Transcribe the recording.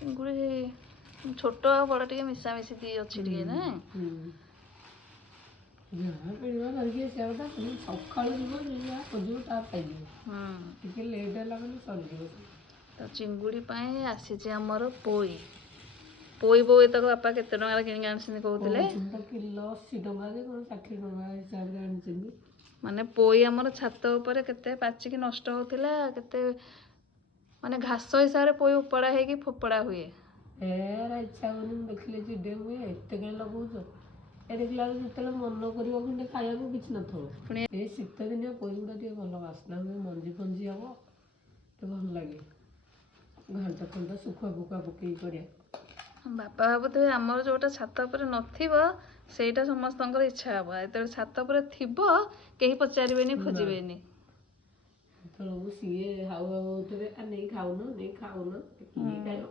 ଚିଙ୍ଗୁଡ଼ି ଛୋଟ ଆଉ ବଡ଼ ଟିକେ ମିଶାମିଶି ଦି ଅଛି ଟିକେ ନା ଯାହା ମିଳିବ ଧରିକି ଆସିବା କଥା କିନ୍ତୁ ସକାଳୁ ଯିବ ଯାହା ଖୋଜିବ ତାହା ପାଇଯିବ ଟିକେ ଲେଟ୍ ହେଲା ମାନେ ସରିଯିବ। ତ ଚିଙ୍ଗୁଡ଼ି ପାଇଁ ଆସିଛି ଆମର ପୋଇ ବୋଉ ତାକୁ ବାପା କେତେ ଟଙ୍କାରେ କିଣିକି ଆଣିଛନ୍ତି କହୁଥିଲେ? କିଲୋ 80 ଟଙ୍କା ଯେ କ'ଣ 60 ଟଙ୍କା ହିସାବରେ ଆଣିଛନ୍ତି। ମାନେ ପୋଇ ଆମର ଛାତ ଉପରେ କେତେ ପାଚିକି ନଷ୍ଟ ହଉଥିଲା କେତେ ମାନେ ଘାସ ହିସାବରେ ପୋଇ ଉପଡ଼ା ହେଇକି ଫୋପଡ଼ା ହୁଏ। ଏରା ଇଚ୍ଛା ହଉନି ମୁଁ ଦେଖିଲେ ଚିଡ଼େ ହୁଏ ଏତେ କାହିଁ ଲଗଉଛ। ଏ ଦେଖିଲା ବେଳକୁ ଯେତେବେଳେ ମନ କରିବ ଖଣ୍ଡେ ଖାଇବାକୁ କିଛି ନଥିବ। ଏଇ ଶୀତ ଦିନିଆ ପୋଇ ଗୁଡ଼ା ଟିକେ ଭଲ ବାସ୍ନା ହୁଏ ମଞ୍ଜି ଫଞ୍ଜି ହବ ଟିକେ ଭଲ ଲାଗେ। ଘାଣ୍ଟ ଫାଣ୍ଟ ଶୁଖୁଆ ଫୁକୁଆ ପକେଇକି କରିବା। ବାପା ଭାବୁଥିବେ ଆମର ଯୋଉଟା ଛାତ ଉପରେ ନଥିବ ସେଇଟା ସମସ୍ତଙ୍କର ଇଚ୍ଛା ହବ ଯେତେବେଳେ ଛାତ ଉପରେ ଥିବ କେହି ପଚାରିବେନି ଖୋଜିବେନି। ସେତେବେଳକୁ ସିଏ ହାଉ ହାଉ ହଉଥିବେ ନେଇ ଖାଉନ କିଏ ଖାଇବ